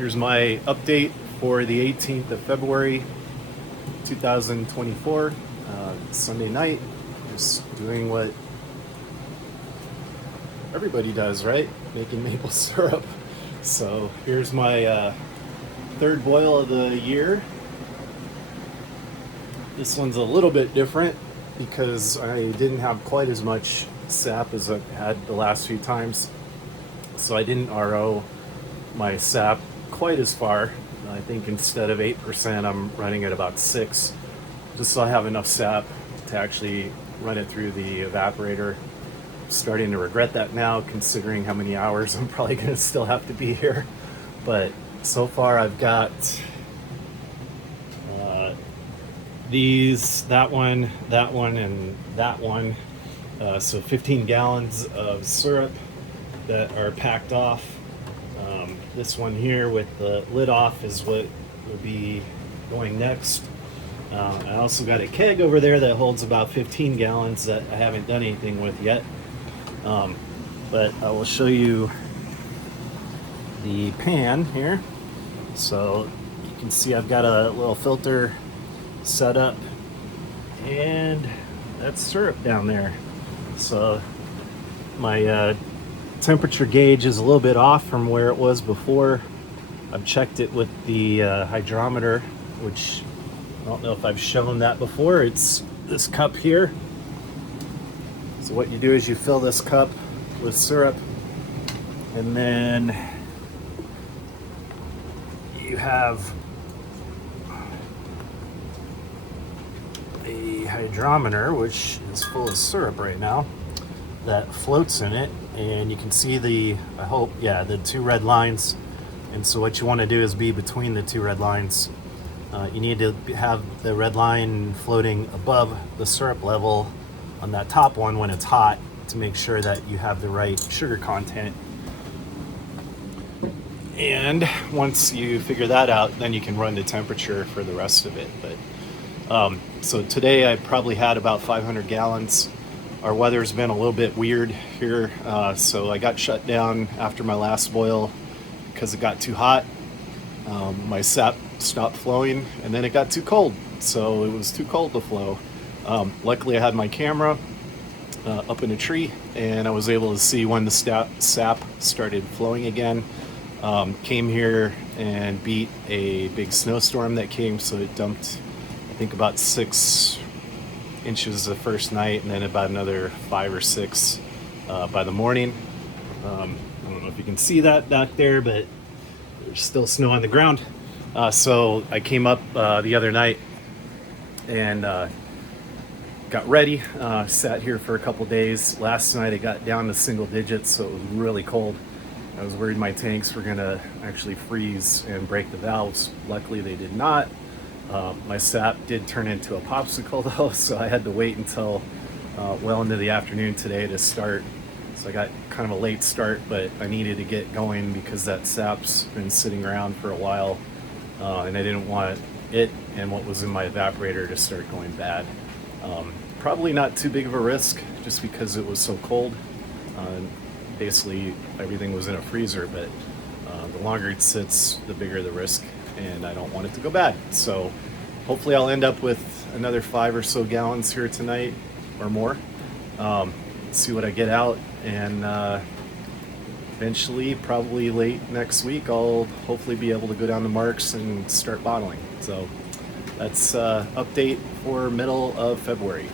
Here's my update for the 18th of February 2024, Sunday night. Just doing what everybody does, right? Making maple syrup. So here's my third boil of the year. This one's a little bit different because I didn't have quite as much sap as I've had the last few times. So I didn't RO my sap quite as far. I think instead of 8%, I'm running at about 6, just so I have enough sap to actually run it through the evaporator. Starting to regret that now, considering how many hours I'm probably going to still have to be here. But so far I've got these, that one, and that one. So 15 gallons of syrup that are packed off. This one here with the lid off is what will be going next. I also got a keg over there that holds about 15 gallons that I haven't done anything with yet. But I will show you the pan here. So you can see I've got a little filter set up, and that's syrup down there. So my temperature gauge is a little bit off from where it was before. I've checked it with the hydrometer, which I don't know if I've shown that before. It's this cup here. So what you do is you fill this cup with syrup, and then you have a hydrometer, which is full of syrup right now, that floats in it, and you can see the two red lines. And so what you want to do is be between the two red lines. You need to have the red line floating above the syrup level on that top one when it's hot, to make sure that you have the right sugar content. And once you figure that out, then you can run the temperature for the rest of it. But so today I probably had about 500 gallons. Our weather's been a little bit weird here, so I got shut down after my last boil because it got too hot. My sap stopped flowing, and then it got too cold, so it was too cold to flow. Luckily I had my camera up in a tree, and I was able to see when the sap started flowing again. Came here and beat a big snowstorm that came, so it dumped, I think, about 6 inches the first night, and then about another 5 or 6 by the morning. I don't know if you can see that back there, but there's still snow on the ground. So I came up the other night and got ready, sat here for a couple days. Last night it got down to single digits, so it was really cold. I was worried my tanks were gonna actually freeze and break the valves. Luckily they did not. My sap did turn into a popsicle though, so I had to wait until well into the afternoon today to start. So I got kind of a late start, but I needed to get going because that sap's been sitting around for a while, and I didn't want it and what was in my evaporator to start going bad. Probably not too big of a risk just because it was so cold. Basically everything was in a freezer, but the longer it sits, the bigger the risk, and I don't want it to go bad. So hopefully I'll end up with another 5 or so gallons here tonight or more. See what I get out, and eventually, probably late next week, I'll hopefully be able to go down to Mark's and start bottling. So that's update for middle of February.